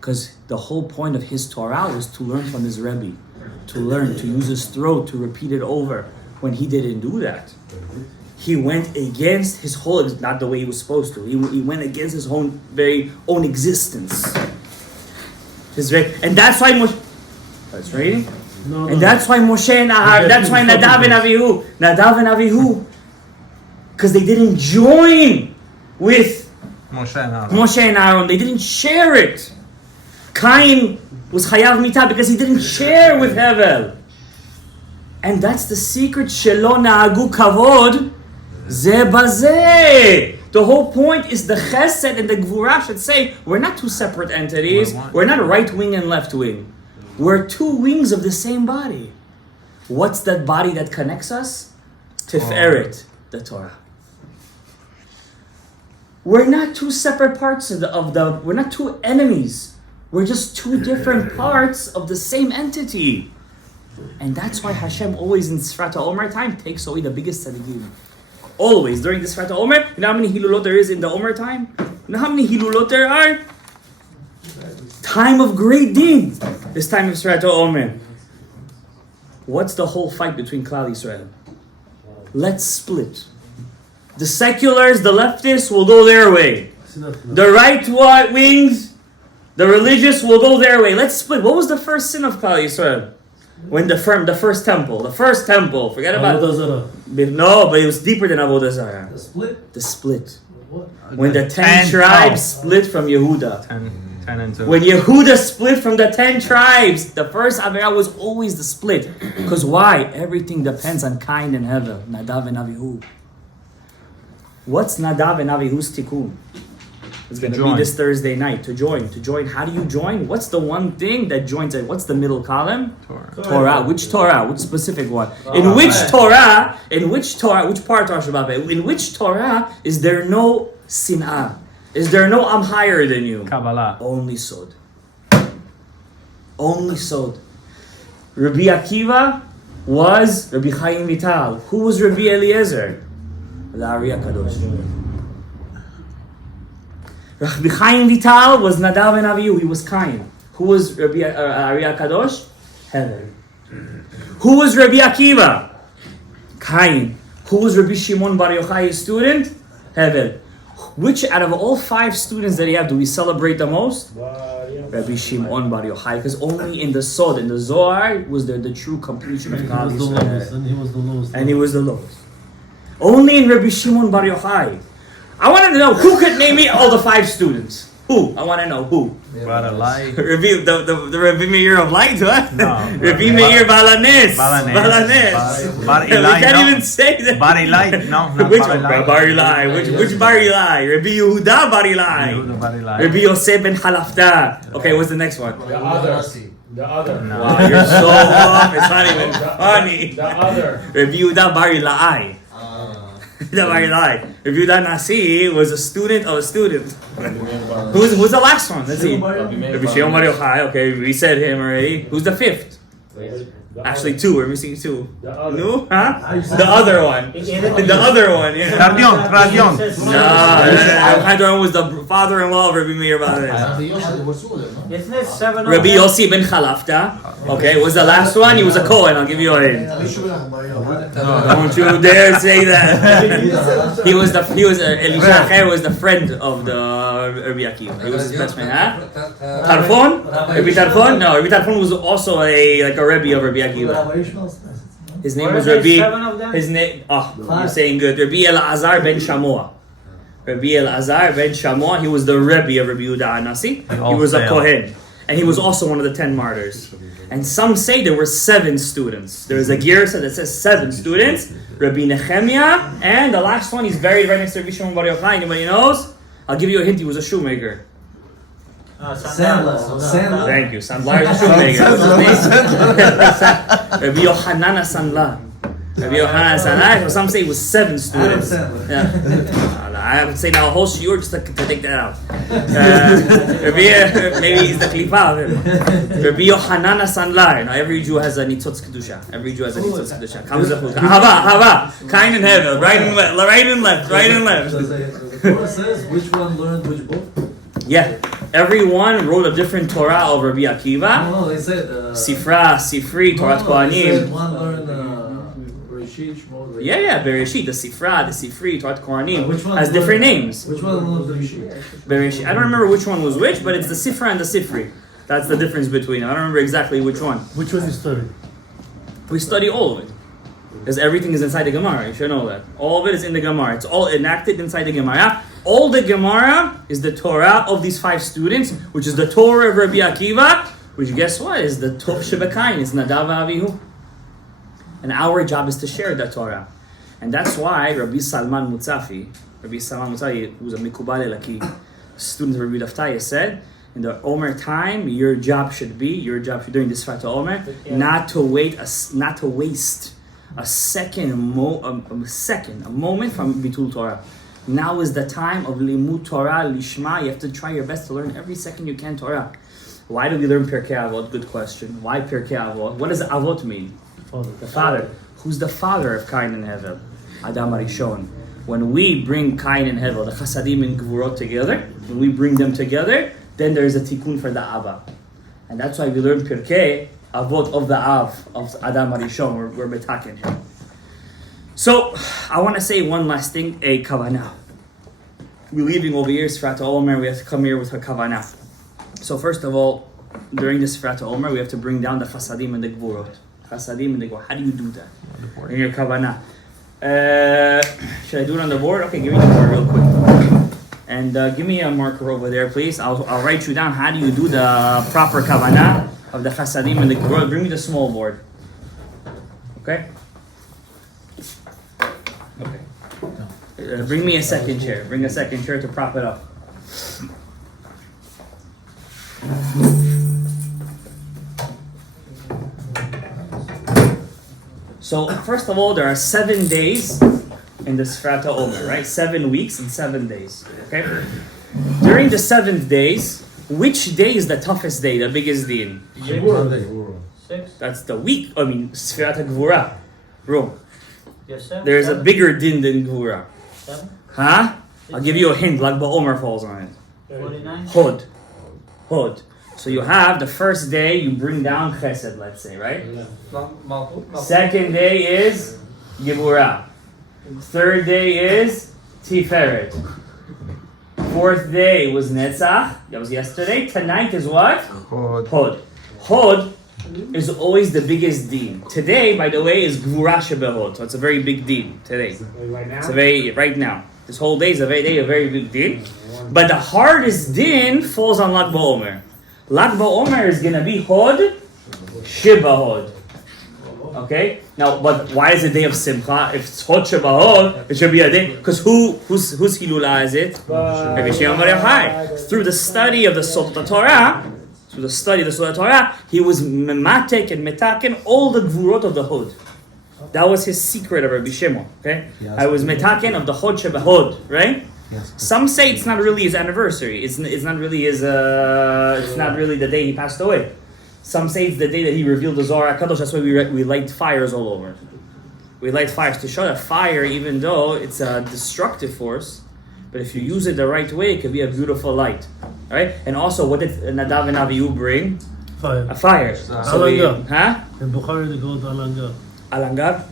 Because the whole point of his Torah was to learn from his Rebbi. To learn, to use his throat, to repeat it over. When he didn't do that, he went against his whole, not the way he was supposed to. He went against his own very own existence. And that's why Moshe. That's reading. That's why Moshe and that's why Nadav and Avihu, because they didn't join with Moshe and Aaron. They didn't share it. Cain was chayav mitah because he didn't share with Hevel. And that's the secret. Shelo na'agu kavod ze bazeh. The whole point is the chesed and the gvura should say, we're not two separate entities. We're not right wing and left wing. We're two wings of the same body. What's that body that connects us? Tiferet, the Torah. We're not two separate parts we're not two enemies. We're just two different parts of the same entity. And that's why Hashem always in Sfrat Omer time takes away the biggest tzaddikim. Always, during the Sfrat Omer, you know how many Hilulot there is in the Omer time? You know how many Hilulot there are? Time of great deeds. This time of Sfrat Omer. What's the whole fight between Klal Yisrael? Let's split. The seculars, the leftists will go their way. The right wings, the religious will go their way. Let's split. What was the first sin of Klal Yisrael? When the first temple, forget about it. No, but it was deeper than Avodah Zarah. The split. When the 10 tribes split from Yehuda. 10 and 2. When Yehuda split from the 10 tribes, the first Avirah was always the split. Because why? Everything depends on Cain and Hevel, Nadav and Avihu. What's Nadav and Avihu's tikkun? It's going to be this Thursday night. To join. How do you join? What's the one thing that joins it? What's the middle column? Torah. Which Torah? Which specific one? In which part, Torah Shabbat? In which Torah is there no sin'ah? Is there no I'm higher than you? Kabbalah. Only Sod. Only Sod. Rabbi Akiva was Rabbi Chaim Vital. Who was Rabbi Eliezer? The Ari HaKadosh. Rabbi Chaim Vital was Nadav and Avihu. He was Cain. Who was Rabbi Ari HaKadosh? Hevel. Who was Rabbi Akiva? Cain. Who was Rabbi Shimon Bar Yochai, his student? Hevel. Which out of all 5 students that he had do we celebrate the most? Rabbi Shimon Bar Yochai, because only in the Sod, in the Zohar, was there the true completion of Klal Yisrael. And he was the lowest. And he was the lowest. Only in Rabbi Shimon Bar Yochai. I want to know who could name me all the 5 students. Who? I want to know who. Balalai. Rabbi, the Rabbi Meir of light, what? No. Rabbi Meir Balanes. Bar We can't even say that. Bar Ilai. No, not Which Bar one? Ilai. Bar Ilai. Which Bar Ilai? Rabbi Yehuda Bar Ilai. Yehuda Bar Ilai. Rabbi Yosef ben Halafta. Okay, what's the next one? The other. No. Wow, you're so off. It's not even funny. The other. Rabbi Yehuda Bar Ilai. The Bar Ilai. Rabbi Yehuda Nasi was a student of a student. Who's the last one? Let's see. Rabbi Shimon Bar Yochai. Okay, we said him already. Who's the 5th? Actually 2. We're missing 2. No? Huh? The other one. The other one, yeah. Tradion. No, was the father-in-law of Rabbi Meir Balanes. Isn't it 7 Rabbi Yossi ben Chalafta. Okay, was the last one? He was a Kohen. I'll give you a hint. Don't you dare say that. Elisha Acher was the friend of the Rabbi Akiva. He was his best friend, huh? Tarfon? Rabbi Tarfon? No, Rabbi Tarfon was also a Rebbe of Rabbi Akiva. His name was Rabbi. His name. Oh, you're saying good. Rabbi Elazar ben Shamoah. Rabbi Elazar ben Shamoah. He was the Rebbe of Rabbi Yehuda Anasi. He was a Kohen, and he was also one of the 10 martyrs. And some say there were 7 students. There is a Girsa that says 7 students. Rabbi Nehemiah, and the last one, he's very, very next to Rabbi Shimon Bar Yochai. Anybody knows? I'll give you a hint. He was a shoemaker. Sandler. Thank you. Sandlar is a shoemaker. What's his name? Rabbi Yochanan Sandlar. Rabbi Yochanan Sandlar. Some say it was 7 students. Yeah. I would say now a whole shiur just to take that out. Maybe he's the klipa of him. Rabbi Yochanan Sandlar. Now every Jew has a nitzotz kedusha. Every Jew has a nitzotz kedusha. Hava. Kain and Hevel. Right and left. The Torah says which one learned which book? Yeah. Everyone wrote a different Torah of Rabbi Akiva. No, they said Sifri, Torah Kohanim. One learned Bereshit, Shmot. Yeah, Bereshit, the Sifri, Torah Kohanim Which one has different names. Which one learned Bereshit? Bereshit. I don't remember which one was which, but it's the Sifra and the Sifri. That's the difference between them. I don't remember exactly which one. Which one you studied? We study all of it. Because everything is inside the Gemara, you should know that. All of it is in the Gemara. It's all enacted inside the Gemara. All the Gemara is the Torah of these 5 students, which is the Torah of Rabbi Akiva, which guess what? Is the Tov Shebekain, it's Nadav Avihu. And our job is to share that Torah. And that's why Rabbi Salman Mutzafi, who was a Mikubal Elaki, student of Rabbi Daftaya, said, in the Omer time, your job should be during this Sfat Omer, not to waste a moment from Bitul Torah. Now is the time of Limud Torah, Lishma. You have to try your best to learn every second you can Torah. Why do we learn Pirkei Avot? Good question. Why Pirkei Avot? What does Avot mean? The father. Who's the father of Kain and Hevel? Adam Arishon. When we bring Kain and Hevel, the Chasadim and Gvurot together, when we bring them together, then there is a tikkun for the Abba. And that's why we learn Pirkei Avot of the Av, of Adam Arishon. We're metaken here. So, I want to say one last thing, a Kavanah. We're leaving over here, Sfrat Omer, we have to come here with a Kavanah. So first of all, during the Sfrat Omer, we have to bring down the Chasadim and the Gvurot. Chasadim and the Gvurot. How do you do that? In your Kavanah. Should I do it on the board? Okay, give me the board real quick. And give me a marker over there, please. I'll write you down how do you do the proper Kavanah of the Chasadim and the Gvurot. Bring me the small board. Okay? Bring me a second chair. Bring a second chair to prop it up. So, first of all, there are 7 days in the Sfrat Omer, right? 7 weeks and 7 days. Okay? During the 7th days, which day is the toughest day, the biggest din? Six. That's the week, Sfrat Gvura. Bro, Yosef. there is a bigger din than Gvura. 7. Huh? I'll give you a hint, Lag BaOmer falls on it. 49. Hod. So you have the first day, you bring down Chesed, let's say, right? Second day is Gibura. Third day is Tiferet. Fourth day was Netzach. That was yesterday. Tonight is what? Hod. Hod is always the biggest deen. Today, by the way, is Gvura Shebehod. So it's a very big deen today. Right now? It's right now. This whole day is a very big deen. But the hardest din falls on Lag BaOmer. Lag BaOmer is gonna be Hod Shebehod. Okay? Now, but why is it day of Simcha? If it's Hod Shebehod, it should be a day. Because whose Hilula is it? Rabbi Shimon Bar Yochai. Through the study of the Torah, he was mematek and metaken all the gvurot of the Hod. That was his secret of Rabbi Shimon. Okay? I was metaken of the Hod Shebehod, right? Some say it's not really his anniversary. It's not really his. It's not really the day he passed away. Some say it's the day that he revealed the Zohar HaKadosh. That's why we light fires all over. We light fires to show that fire, even though it's a destructive force, but if you use it the right way, it can be a beautiful light. All right. And also, what did Nadav and Avihu bring? Fire. A fire. So he, huh? In Bukhari they call it Alangar. Alangar.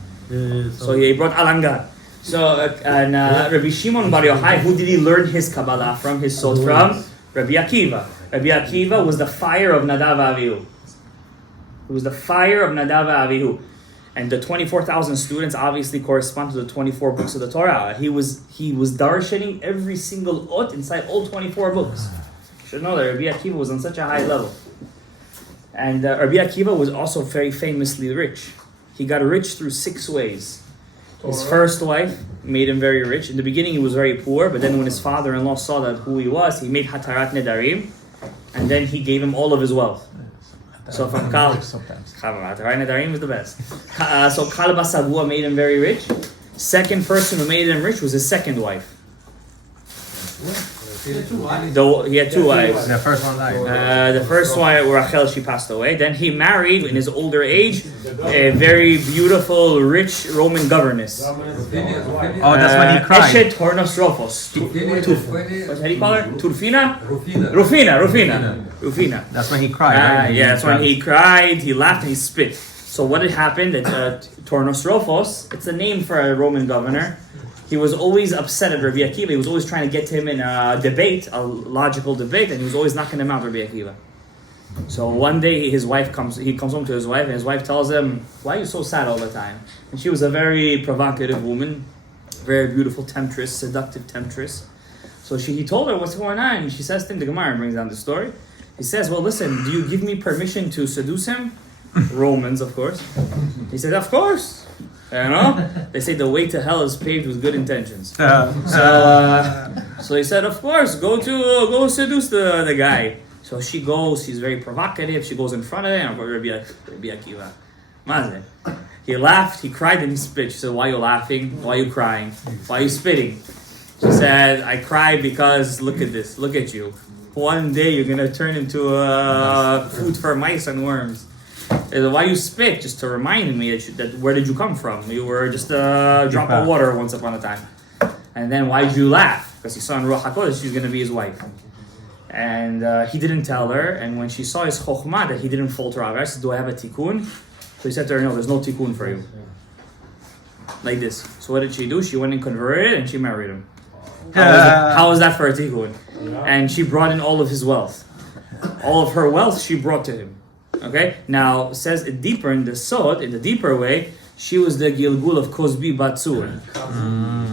So he brought Alangar. So Rabbi Shimon Bar Yochai, who did he learn his Kabbalah from, his Sod from? Rabbi Akiva. Rabbi Akiva was the fire of Nadav Avihu. It was the fire of Nadav Avihu. And the 24,000 students obviously correspond to the 24 books of the Torah. He was darshaning every single ot inside all 24 books. You should know that Rabbi Akiva was on such a high level. And Rabbi Akiva was also very famously rich. He got rich through 6 ways. His first wife made him very rich. In the beginning, he was very poor, but then when his father-in-law saw that who he was, he made Hatarat Nedarim, and then he gave him all of his wealth. So from Hatarat Nedarim is the best. So Kal Basavua made him very rich. Second person who made him rich was his second wife. He had 2 wives. The first one died. The first wife, Rachel, she passed away. Then he married, in his older age, a very beautiful, rich Roman governess. Oh, that's when he cried. Eshet Hornos Rofos. How do you call her? Turfina? Rufina. That's when he cried, right? Yeah, that's when he cried, he laughed, and he spit. So what had happened, Tornos Rofos, it's a name for a Roman governor. He was always upset at Rabbi Akiva. He was always trying to get him in a debate, a logical debate, and he was always knocking him out, Rabbi Akiva. So one day he comes home to his wife, and his wife tells him, "Why are you so sad all the time?" And she was a very provocative woman, very beautiful temptress, seductive temptress. So he told her what's going on, and she says to him, the Gemara brings down the story. He says, "Well, listen, do you give me permission to seduce him?" Romans, of course. He said, "Of course." You know, they say the way to hell is paved with good intentions. So he said, "Of course, go seduce the guy." So she goes. She's very provocative. She goes in front of him. Rabbi Akiva, Maze. He laughed, he cried, and he spit. She said, why are you laughing? Why are you crying? Why are you spitting? She said, I cry because look at this, look at you. One day you're gonna turn into food for mice and worms. And why you spit? Just to remind me that where did you come from? You were just a drop of water once upon a time. And then why did you laugh? Because he saw in Ruach HaKodesh she's gonna be his wife. And he didn't tell her. And when she saw his chokhmah that he didn't falter out, I said, do I have a tikkun? So he said to her, no, there's no tikkun for you. Like this. So what did she do? She went and converted and she married him. How was that for a tikkun? And she brought in all of his wealth. All of her wealth she brought to him. Okay? Now, says it deeper in the Sod, in the deeper way, she was the Gilgul of Kozbi Batsur.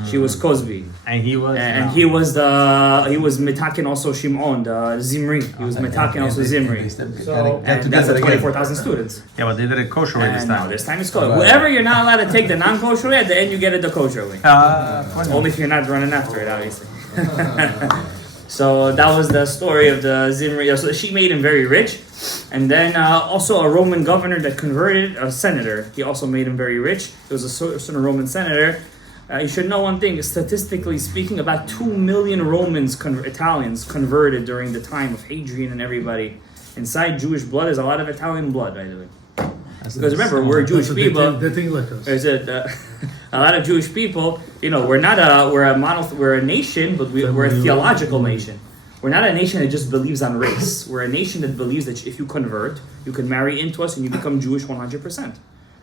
She was Kozbi. And he was... And he was Metakin also Shimon, the Zimri. He was Metakin also Zimri. And that's the 24,000 students. Yeah, but they did a kosher way this time. No, this time it's kosher. Whoever you're not allowed to take the non-kosher way, at the end you get it the kosher way. Only if you're not running after it, obviously. So that was the story of the Zimri. So she made him very rich. And then also a Roman governor that converted, a senator. He also made him very rich. He was a certain Roman senator. You should know one thing. Statistically speaking, about 2 million Italians converted during the time of Hadrian and everybody. Inside Jewish blood, there's a lot of Italian blood, by the way. Because remember, we're Jewish people. They think like us. There's a lot of Jewish people. You know, we're a nation, but we're a theological nation. We're not a nation that just believes on race. We're a nation that believes that if you convert, you can marry into us and you become Jewish 100%.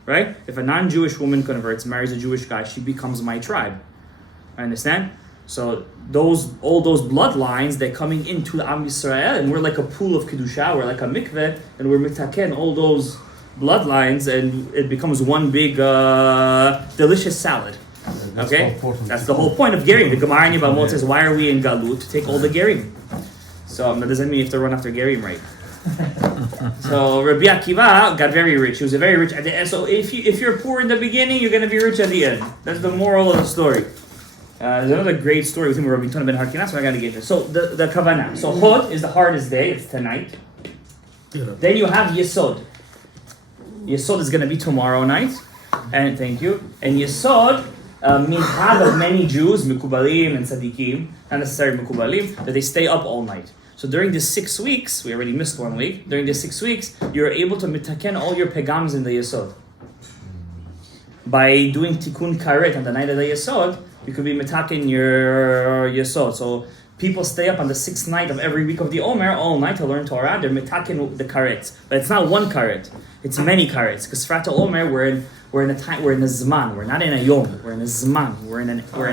Right? If a non-Jewish woman converts, marries a Jewish guy, she becomes my tribe. I understand? So all those bloodlines, they're coming into Am Yisrael, and we're like a pool of Kedusha, we're like a mikveh, and we're mitaken all those bloodlines, and it becomes one big delicious salad. Okay? That's the whole point of Gerim. The Gemara in Yevamot says, why are we in Galut? To take all the Gerim. So that doesn't mean you have to run after Gerim, right? So Rabbi Akiva got very rich. He was a very rich at the end. So if you're poor in the beginning, you're going to be rich at the end. That's the moral of the story. There's another great story with him, Rabbi Tona ben Harkinas, so I got to get there. So the Kavanah. So Hod is the hardest day. It's tonight. Then you have Yesod. Yesod is going to be tomorrow night. And thank you. And Yesod, minhag of many Jews, Mekubalim and Tzadikim, not necessarily Mekubalim, that they stay up all night. So during the 6 weeks, we already missed 1 week, during the 6 weeks, you're able to mitaken all your pegams in the Yesod. By doing tikkun karet on the night of the Yesod, you could be mitaken your Yesod. So people stay up on the 6th night of every week of the Omer, all night to learn Torah, they're mitaken the karets. But it's not one karet, it's many karets. Because Sfrat Omer, we're in a zman, we're not in a yom, we're in a zman, we're in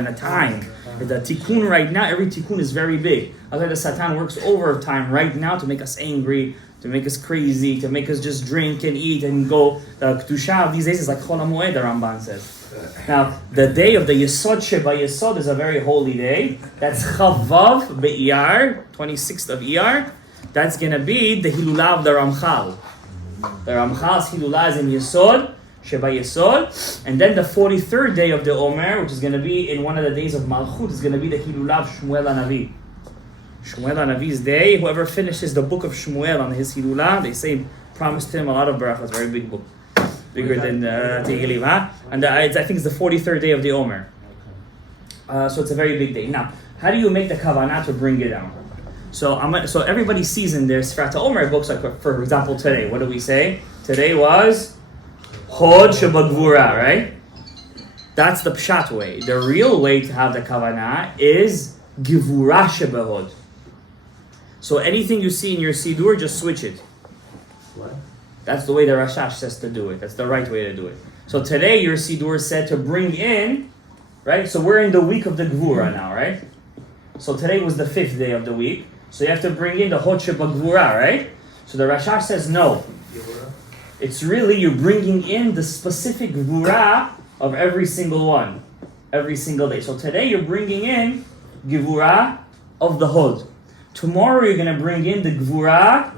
a time. The tikkun right now, every tikkun is very big. Other the Satan works overtime right now to make us angry, to make us crazy, to make us just drink and eat and go. The Kedusha of these days is like Chol HaMoed, the Ramban says. Now, the day of the Yesod Sheba Yesod is a very holy day. That's Chavav Be'iyar, 26th of Iyar. That's going to be the Hilulah of the Ramchal. The Ramchal's Hilulah is in Yesod. Sheba Yesod, and then the 43rd day of the Omer, which is going to be in one of the days of Malchut, is going to be the Hilulav of Shmuel HaNavi. Shmuel HaNavi's day, whoever finishes the book of Shmuel on his Hilulah, they say promised him a lot of barakah. It's a very big book, bigger than Tehilim, huh? And I think it's the 43rd day of the Omer. So it's a very big day. Now, how do you make the Kavanah to bring it down? So everybody sees in their Sfrat Omer books, like for example today, what do we say? Today was Hod Shebagvura, right? That's the pshat way. The real way to have the kavanah is Givura Shebehod. So anything you see in your Sidur, just switch it. What? That's the way the Rashash says to do it. That's the right way to do it. So today your Sidur said to bring in, right? So we're in the week of the Gvura now, right? So today was the 5th day of the week. So you have to bring in the Hod Shebagvura, right? So the Rashash says no. It's really, you're bringing in the specific Gvura of every single one, every single day. So today you're bringing in Gvura of the Hod. Tomorrow you're going to bring in the Gvura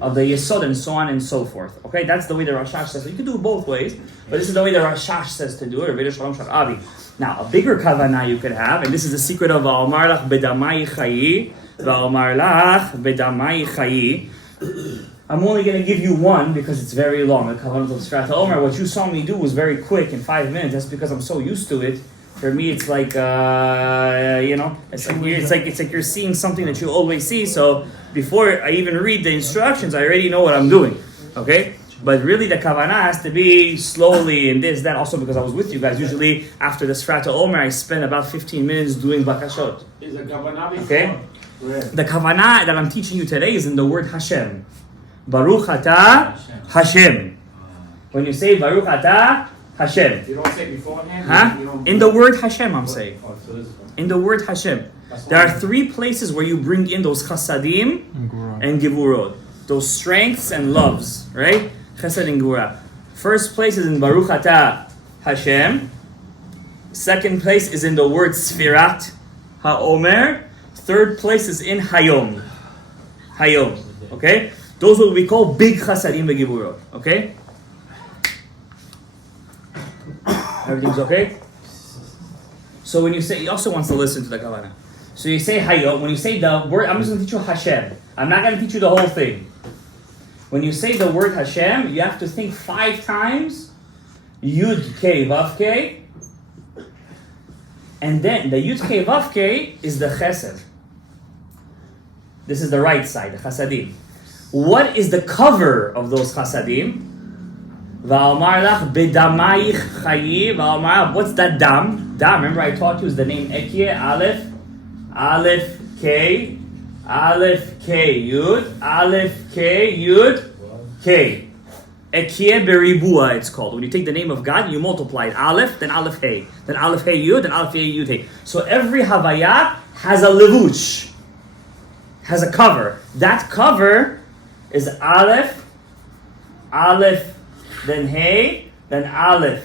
of the Yesod, and so on and so forth. Okay, that's the way the Rashash says. You can do it both ways, but this is the way the Rashash says to do it. Shalom Sharabi. Now, a bigger kavanah you could have, and this is the secret of Va'omar lach bedamai chayi, Va'omar lach bedamai chayi. I'm only going to give you one because it's very long. The Kavanah of Sfrat Omer. What you saw me do was very quick in 5 minutes. That's because I'm so used to it. For me, it's like it's like you're seeing something that you always see. So before I even read the instructions, I already know what I'm doing. Okay. But really, the Kavanah has to be slowly and this, that. Also, because I was with you guys. Usually, after the Sfrat Omer, I spend about 15 minutes doing bakashot. Is a Kavanah before? Okay. Where? The Kavanah that I'm teaching you today is in the word Hashem. Baruch Atah Hashem. When you say Baruch Atah Hashem. You don't say beforehand? Huh? You don't- In the word Hashem, I'm saying. Oh, so this is one. In the word Hashem. There are 3 places where you bring in those chasadim and gevurot. Those strengths and loves, right? Chesed and gevurah. First place is in Baruch Atah Hashem. Second place is in the word Sfirat HaOmer. Third place is in Hayom. Hayom. Okay? Those will be called big chasadim and gevurot. Okay? Everything's okay? So when you say, he also wants to listen to the Kavanah. So you say Hayom, when you say the word, I'm just going to teach you Hashem. I'm not going to teach you the whole thing. When you say the word Hashem, you have to think 5 times, Yud K Vav K, and then the Yud K Vav K is the Chesed. This is the right side, the Chasadim. What is the cover of those Chasadim? Va'omar lach bedamayich chayi. Va'omar, what's that dam? Dam, remember I taught you is the name Ekie, Aleph, Aleph K, Aleph K Yud, Aleph K Yud K. Ekie beribua it's called. When you take the name of God, you multiply it. Aleph, then Aleph Hey, then Aleph Hey Yud, then Aleph Hey Yud Hey. So every Havaya has a levush, has a cover. That cover is Aleph, Aleph, then Hey, then Aleph,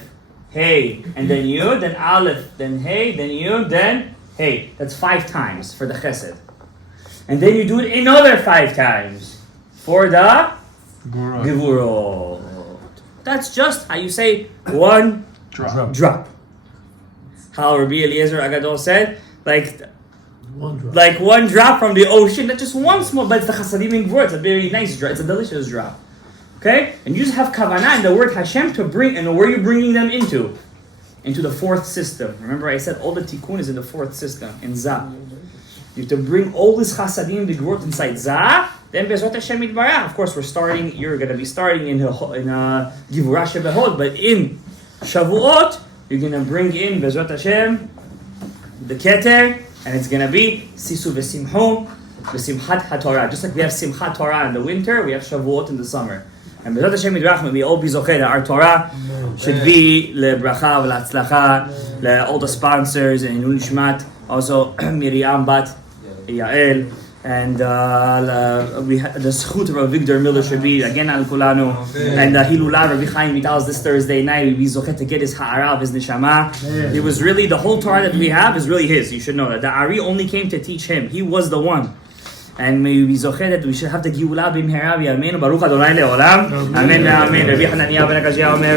Hey, and then Yud, then Aleph, then Hey, then Yud, then Hey. That's 5 times for the Chesed. And then you do it another 5 times for the Gevurot. That's just how you say one drop. How Rabbi Eliezer Agadol said, like one drop from the ocean. That's just one small, but it's the Chasadim in Gevurot. It's a very nice drop. It's a delicious drop. Okay? And you just have Kavanah and the word Hashem to bring, and where are you bringing them into? Into the 4th system. Remember I said all the tikkun is in the 4th system, in Zah. You have to bring all this chasadim, the growth inside Zah, then Bezrat Hashem Yitbarach. Of course, you're going to be starting in Givurah Shebehod, but in Shavuot, you're going to bring in Bezrat Hashem, the Keter, and it's going to be Sisu V'Simho, V'Simchat HaTorah. Just like we have Simchat Torah in the winter, we have Shavuot in the summer. And Bezrat Hashem Yitbarach, may we all be zocheh that our Torah should be lebracha v'latzlacha, all the sponsors, and Nishmat, also Miriam Bat, Yael, and we the Zchut of Victor Miller should be again Al Kulanu, and Hilula Rabbi Chaim Vital's this Thursday night. We be zochet to get his ha'ara, his neshama. It was really the whole Torah that we have is really his. You should know that the Ari only came to teach him. He was the one. And may we be zochet that we should have the Giula b'mhera v'yameinu Baruch Adonai le'olam. Amen. Amen. Rabbi Hananiah ben Akashia Omer.